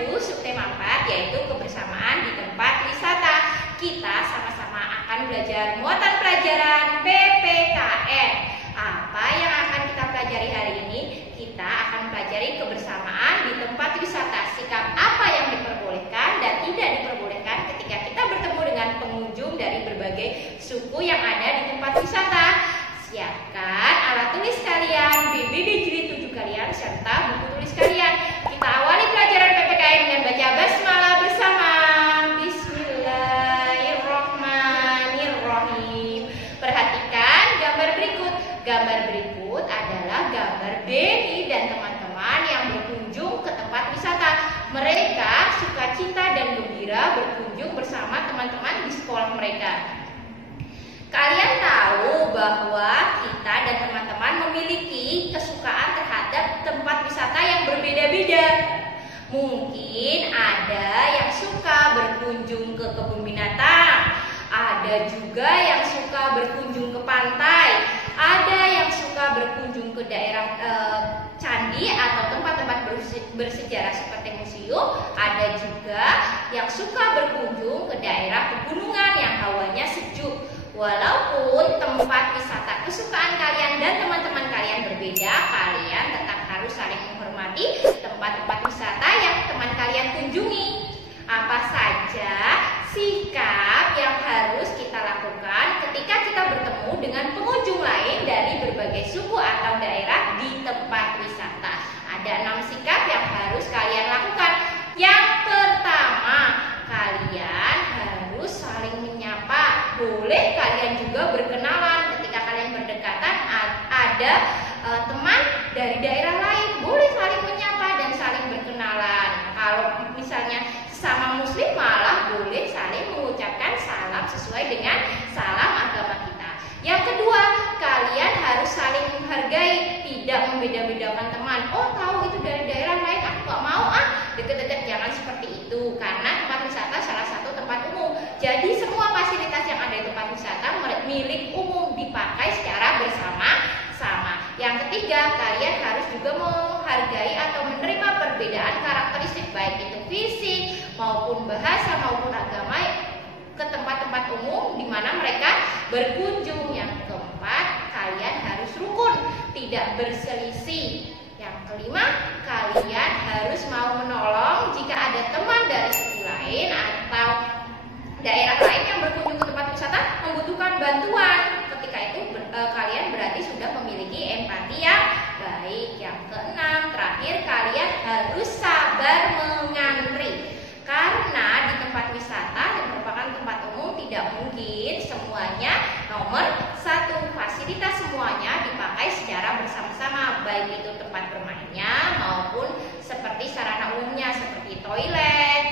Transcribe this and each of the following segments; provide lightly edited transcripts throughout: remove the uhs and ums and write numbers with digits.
itu subtema 4 yaitu kebersamaan di tempat wisata. Kita sama-sama akan belajar muatan pelajaran PPKN. Apa yang akan kita pelajari hari ini? Kita akan pelajari kebersamaan di tempat wisata. Sikap apa yang diperbolehkan dan tidak diperbolehkan ketika kita bertemu dengan pengunjung dari berbagai suku yang ada di tempat wisata. Siapkan alat tulis kalian, BBB jilid 7 kalian, serta buku tulis kalian. Kita awali pelajaran PPKN dengan baca basmalah bersama. Bismillahirrahmanirrahim. Perhatikan gambar berikut. Gambar berikut adalah gambar Denny dan teman-teman yang berkunjung ke tempat wisata. Mereka sukacita dan gembira berkunjung bersama teman-teman di sekolah mereka. Kalian tahu bahwa kita dan teman-teman memiliki kesukaan terhadap tempat wisata yang berbeda-beda. Mungkin ada yang suka berkunjung ke kebun binatang, ada juga yang suka berkunjung ke pantai, ada yang suka berkunjung ke daerah candi atau tempat-tempat bersejarah seperti museum, ada juga yang suka berkunjung ke daerah pegunungan yang hawanya sejuk. Walaupun tempat wisata kesukaan kalian dan teman-teman kalian berbeda, kalian tetap harus saling menghormati tempat-tempat wisata yang teman kalian kunjungi. Apa saja sikap yang harus kita lakukan ketika kita bertemu dengan pengunjung lain dari berbagai suku atau daerah di tempat wisata? Ada 6 sikap yang harus kalian lakukan. Yang pertama, kalian harus saling menyapa. Boleh kalian juga berkenalan ketika kalian berdekatan ada teman dari daerah lain, boleh saling menyapa dan saling berkenalan. Kalau misalnya sesama muslim malah boleh saling mengucapkan salam sesuai dengan salam agama kita. Yang kedua, kalian harus saling menghargai, tidak membeda-bedakan teman. Oh, tahu itu dari daerah lain, aku gak mau deket-deket. Jangan seperti itu, karena tempat wisata salah satu tempat umum. Jadi semua fasilitas yang ada di tempat wisata milik umum, dipakai secara bersama-sama. Yang ketiga, kalian harus juga menghargai atau menerima perbedaan karakteristik, baik itu fisik maupun bahasa maupun agama ke tempat-tempat umum di mana mereka berkunjung. Yang keempat, kalian harus rukun, tidak berselisih. Yang kelima, kalian harus mau menolong jika ada teman dari suku lain atau daerah lain yang berkunjung ke tempat wisata membutuhkan bantuan. Ketika itu kalian berarti sudah memiliki empati yang baik. Yang keenam, terakhir, kalian harus sabar mengantri. Karena di tempat wisata yang merupakan tempat umum tidak mungkin semuanya nomor 1. Fasilitas semuanya dipakai secara bersama-sama, baik itu tempat bermainnya maupun seperti sarana umumnya seperti toilet,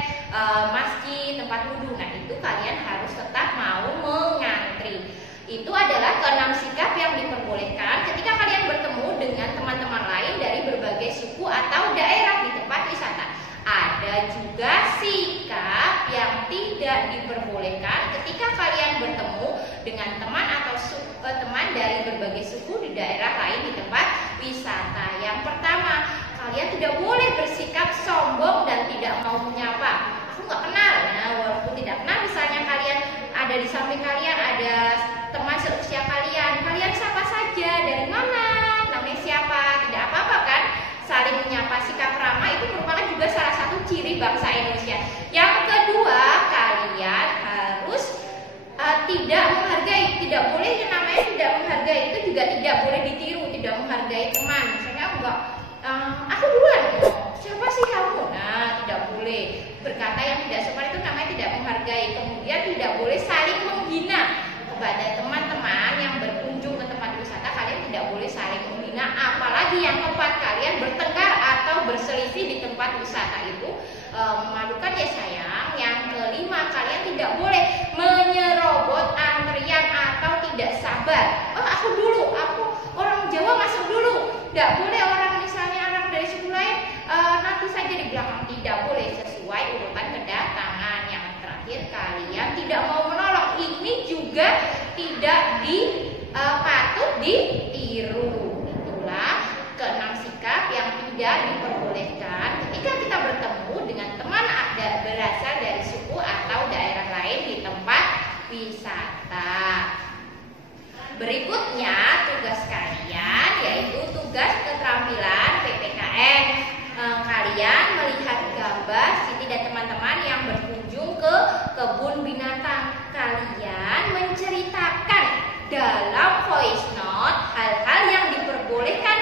masjid, tempat wudhu. Nah, itu kalian harus tetap mau mengantri. Itu adalah ke-6 sikap yang diperbolehkan ketika kalian bertemu dengan teman-teman lain dari berbagai suku atau daerah di tempat wisata. Ada juga sikap yang tidak diperbolehkan ketika kalian bertemu dengan teman atau teman dari berbagai suku di daerah lain di tempat wisata. Yang pertama, kalian tidak boleh bersikap sombong dan tidak mau menyapa. Aku nggak kenal. Nah, walaupun tidak kenal, misalnya kalian ada di samping kalian ada teman seusia kalian, kalian sapa saja. Dari mana? Namanya siapa? Tidak apa-apa kan? Saling menyapa, sikap ramah itu merupakan juga salah satu ciri bangsa Indonesia. Yang kedua, kalian harus tidak menghargai. Tidak boleh, yang namanya tidak menghargai itu juga tidak boleh ditiru, tidak menghargai teman. Misalnya aku duluan, siapa sih kamu? Nah, tidak boleh. Berkata yang tidak sopan itu namanya tidak menghargai. Kemudian tidak boleh saling menghina kepada teman-teman yang berkunjung ke tempat wisata. Kalian tidak boleh saling menghina, apalagi yang keempat, kalian bertengkar atau berselisih di tempat wisata itu memalukan ya sayang. Yang kelima, kalian tidak boleh menyerobot antrian atau tidak sabar. Oh, aku dulu, aku orang Jawa masuk dulu. Tidak boleh orang misalnya orang dari suku lain nanti saja di belakang. Tidak boleh, sesuai urutan kedatangan. Yang terakhir, kalian tidak mau menolong. Ini juga tidak patut ditiru. Itulah ke-6 sikap yang tidak diperbolehkan ketika kita bertemu dengan teman Berikutnya tugas kalian yaitu tugas keterampilan PPKN. Kalian melihat gambar Siti dan teman-teman yang berkunjung ke kebun binatang. Kalian menceritakan dalam voice note hal-hal yang diperbolehkan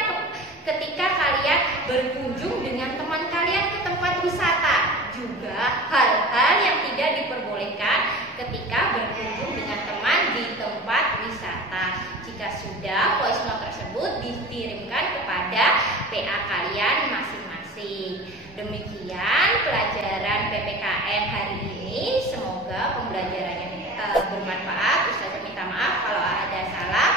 ketika kalian berkunjung dengan teman kalian ke tempat wisata. Juga hal-hal yang tidak diperbolehkan ketika berkunjung dengan teman di tempat wisata. Jika sudah, voice note tersebut dikirimkan kepada PA kalian masing-masing. Demikian pelajaran PPKN hari ini. Semoga pembelajarannya bermanfaat. Ustazah minta maaf kalau ada salah.